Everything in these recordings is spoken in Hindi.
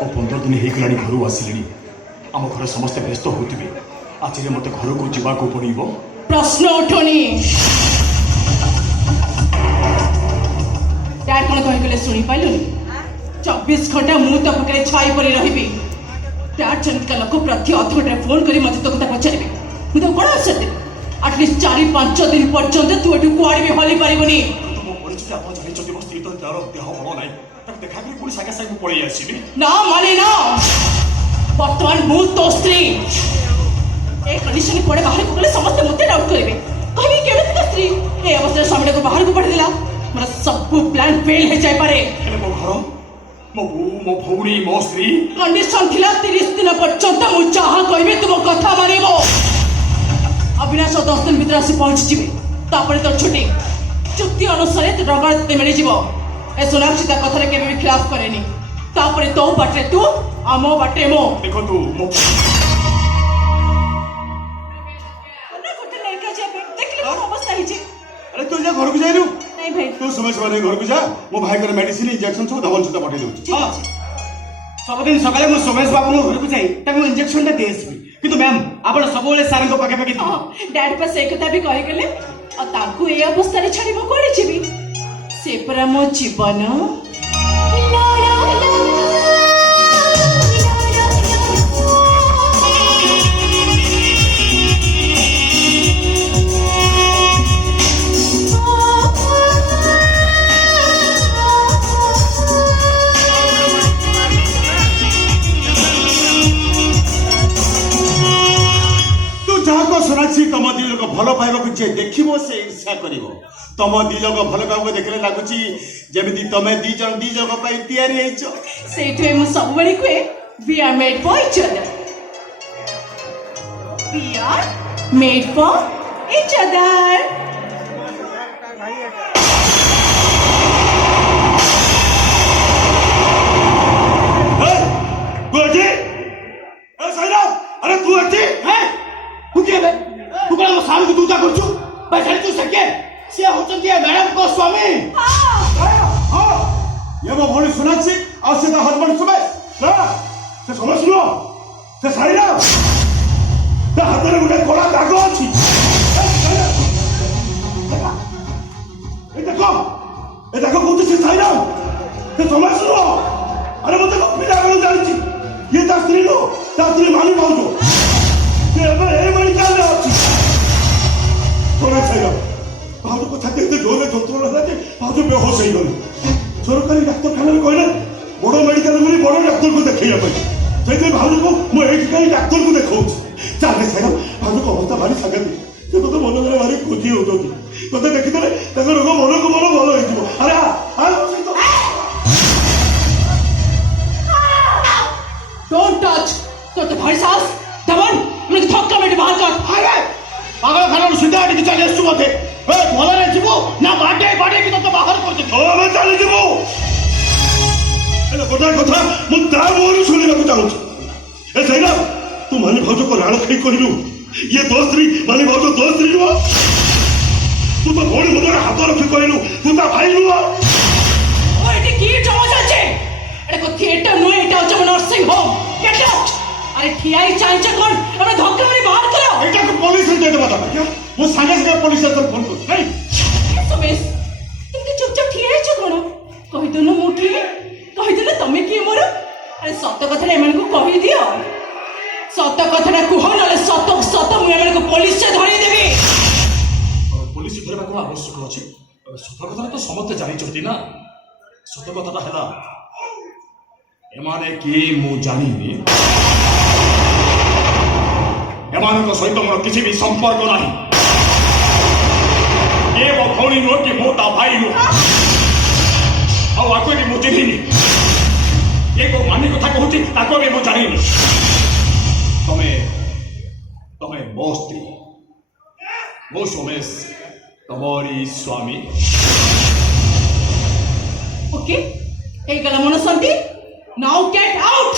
15 दिन होगला घर आसिले आम घर समस्ते व्यस्त होते आज मत घर को जावाक पड़ो। प्रश्न उठुनी डैड कौन कहीगले शुणी पाइलुनि 24 घंटा मु तो पाखे छाई परी रही डैड जनिका लोक प्रति अधघंटे फोन कर मत तो कथा पचारे मुझे तो कौन आश्चर्य आटलिस्ट 4-5 दिन पर्यंत तू एटू कुआड़े भी हली पारिबनी। ना माने ना बर्तमान मु तो स्त्री ए कंडीशन कोड़े बाहर को गले समस्त मते डाउट करिवे कहि केमिति का स्त्री ए अवस्था सामने को बाहर को पड़ दिला मोर सब प्लान फेल हे जाय पारे। मो घर मो भौणी मो स्त्री कंडीशन थिला 30 दिन पर्यंत मु चाहा कहबे तुम कथा मानिबो अविनाश 10 दिन भीतर आसी पहुंच जिवे तापरे तो छुट्टी चुक्ति अनुसार तो रगड़ ते मिल जिवो ए सोनाक्षी ता कथा रे केबे भी खिलाफ करेनी तापरे तो बाटे तू आमो बाटे मो देखो तू मो अरे तू जा घर को जाइलु नहीं भाई तू समय समय घर को जा मो भाई कर मेडिसिन इंजेक्शन सब धवल सुता पठे देउची। हां सब दिन सकाले मो सोमेश बाबू घर को जाई ताको इंजेक्शन ता देसबी किंतु मैम आपण सब बेले सारंग पाखे पाखे हां डैड पर से कथा भी कहि गेले और ताकू ए अवस्था रे छाड़ीबो कोड़ी छिबी से परा मो जीवन सोनाक्षी तुम दिल को भल पाइबा जे देखिबो से ईर्ष्या करिवो तुम दिल को भल पाइबो देखले लागुची जेमिति तमे दी जन को पाई तैयारी हेइछो सेठे मु सब बड़ी कुए we are made for each other we are made for each other. तू अजी ए साईराम अरे तू अजी है कुके बे तू कोन मो साम को दूता करछु भाई खाली तू सके से होचंती मैडम को स्वामी। हां ये मो भौणी सोनाक्षी आ से ता हस्बैंड सुमेश ना से समझ लो से साईराम ता हाथ रे गुटे कोला दाग अछि ए देखो कोते से साईराम से समझ लो अरे मते को पिला गलो जानिछि ये ता स्त्री लो ता स्त्री मानी भाउजो ए मेडिकल रे अछि कोना छाइरा भाउजो को छाते ते जोरे जंत्रणा होला जे भाउजो बेहोश होई गले सरकारी डाक्टर खाना में कहले बड़ मेडिकल में बड़ डाक्टर को देखैया पई सेते भाउजो को मो एठी काई डाक्टर को देखौ चाले छाइरा भाउजो को अवस्था भारी सागती जे तो मन में भारी खुशी होतोती तते देखि तले ताको रोग मन को मन भलो होई जिवो अरे आ सही तो डोंट टच तो भाई साहब दमन मुझे धक्का मेरे बाहर कर अरे पागल खाना सीधा आटी चले आसु मते ए भलो रे जीवो ना बाटे की तो बाहर कर दे ओ मैं चले जीवो एला गोटा कथा मु ता मोर सुनिबा को चाहू ए सैना तू माने भाउजो को राण खाई करिलु ये दोस्त्री माने भाउजो दोस्त्री नु तू तो भोणी मुदर हाथ रखी करिलु तू ता भाई नु ओ एटी की समस्या छे एटा को थिएटर नो एटा हो नर्सिंग होम गेट आउट अरे ठियाई चांचे कोन हमें धक्का मारी बाहर करो एटा को पुलिस दे दे बता क्या वो संगे पुलिस से फोन कर नहीं सुमेश तुम तो चुपचाप ठियाई छ कोन कहि दो न मुठी कहि दे तमे की मोर अरे सत्य कथा रे मन को कहि दियो सत्य कथा रे कुह नले सत मु मन को पुलिस से धरि देबी पुलिस धरबा को आवश्यक अछि सत कथा तो समस्त जानि छथि ना सत कथाटा हैला एमाने की मु जानिनी एमानक सहित मोर किसी भी संपर्क नहीं ये वो भौणी नो कि मोटा भाई नो आको भी मु चिन्हिनी ये को मानी कथा कहूची ताको भी मु जानिनी तमे तमे मो स्त्री मो सोमेश तमोरी स्वामी ओके ए गला मन शांति नाउ गेट आउट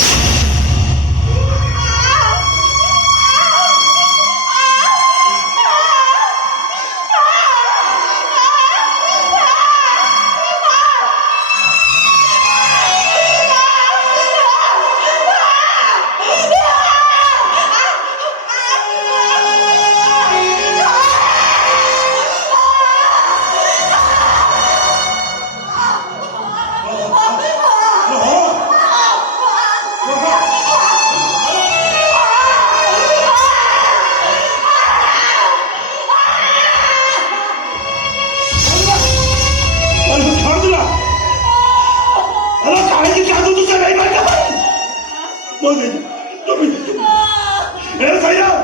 সাইরাম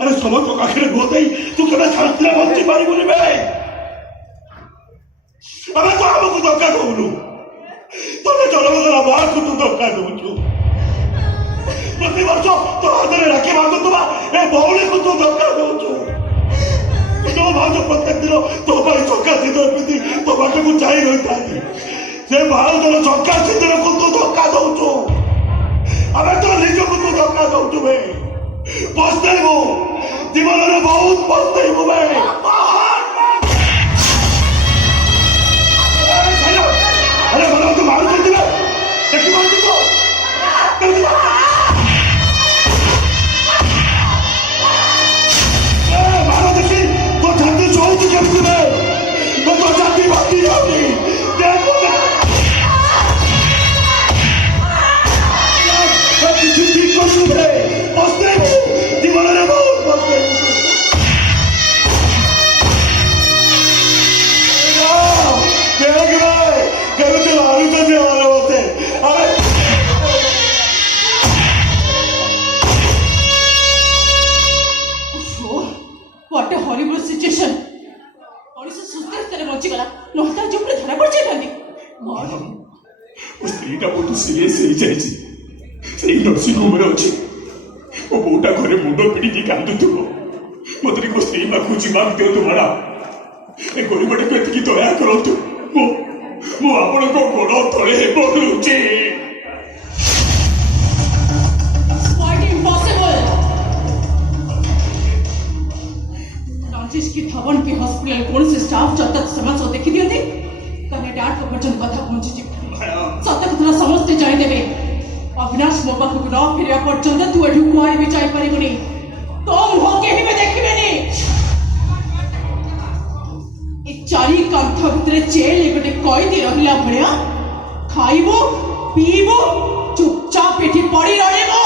আরে সমস্ত কাকের গোতেই তুই কেন শান্তিরে বঞ্চি পারিবনি বে ଆମେ ତ ଆମକୁ ଧକ୍କା ଦଉନୁ ତୋତେ ଜନଗଣନା ବାହାରକୁ ତୁ ଧକ୍କା ଦଉଛୁ ପ୍ରତିବର୍ଷ ତୋ ହାତରେ ରାକ୍ଷୀ ବାନ୍ଧୁଥିବା ଏ ଭଉଣୀକୁ ତୁ ଧକ୍କା ଦଉଛୁ ତୋ ଭାଉଜ ପ୍ରତ୍ୟେକ ଦିନ ତୋ ପାଇଁ ଚକା ସିନ୍ଦୁର ପିନ୍ଧି ତୋ ପାଖକୁ ଚାହିଁ ରହିଥାନ୍ତି ସେ ଭାଉଜର ଚକା ସିନ୍ଦୁରକୁ ତୁ ଧକ୍କା ଦଉଛୁ ଆମେ ତୋ ନିଜକୁ ତୁ ଧକ୍କା ଦଉଛୁ ବେ ପସ୍ତେଇବୁ ଜୀବନରେ ବହୁତ ପସ୍ତେଇବୁ ବେ अरे बोलो तो मारू कर दिया देखी मार दो मारो देखी तो छाती छोड़ दी जब तुमने तो छाती बाकी जाती देखो सब किसी ठीक को सुने बसते दीवार ने बहुत बसते What a horrible situation. Police ସୁସ୍ଥ ସ୍ଥିତିରେ ବଞ୍ଚିଗଲା ନହେଲେ ତା ଜୀବନରେ ଧରା ପଡ଼ିଯାଇଥାନ୍ତି ସ୍ତ୍ରୀଟା ବହୁତ ସିରିୟସ୍ ହେଇଯାଇଛି ସେଇ ନର୍ସିଂ ହୋମରେ ଅଛି ମୋ ବୋଉଟା ଘରେ ମୁଣ୍ଡ ପିଡ଼ିକି କାନ୍ଦୁଥିବ ମୋତେ ଟିକେ ସ୍ତ୍ରୀ ପାଖକୁ ଯିବାକୁ ଦିଅନ୍ତୁ ମ୍ୟାଡ଼ାମ ଏ ଗରିବଟାକୁ ଏତିକି ଦୟା କରନ୍ତୁ ମୁଁ ଆପଣଙ୍କ ଗୋଡ଼ ତଳେ ପଡ଼ୁଛି Quite impossible. राजेश की धवन के हॉस्पिटल कौन से स्टाफ जब तक समझ सो देखी दियंती तने डाट को पर्यंत कथा पहुंची जी सत्य कथा समझते जाई देबे अविनाश मो पाखु न फिरिया पर्यंत तू एठु कुआरी भी जाई परिबनी तो मुह केहि में देखिबेनी ए चारी कांथ भितरे जेल गोटे कैदी रहिला भलिया खाइबो पीबो चुपचाप एठी पड़ी रहबो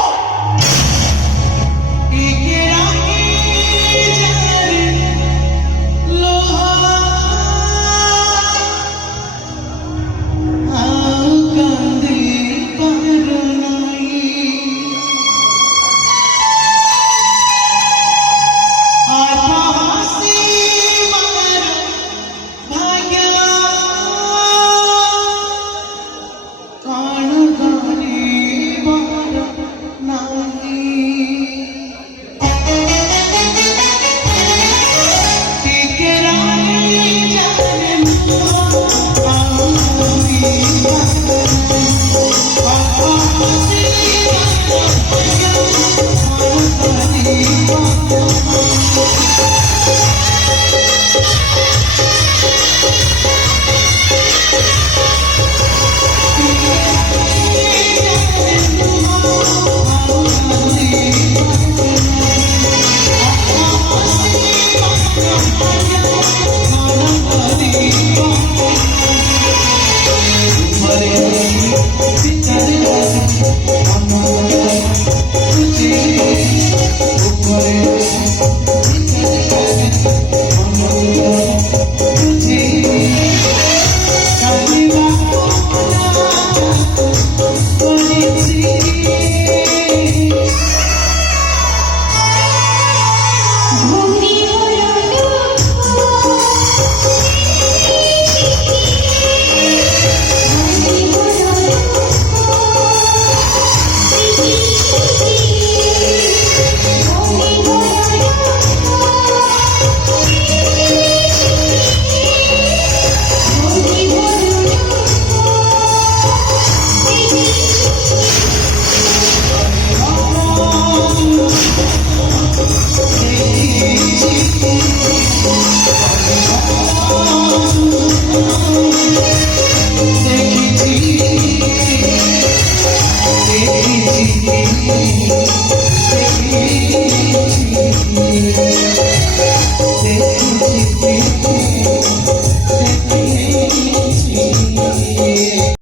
Thank you.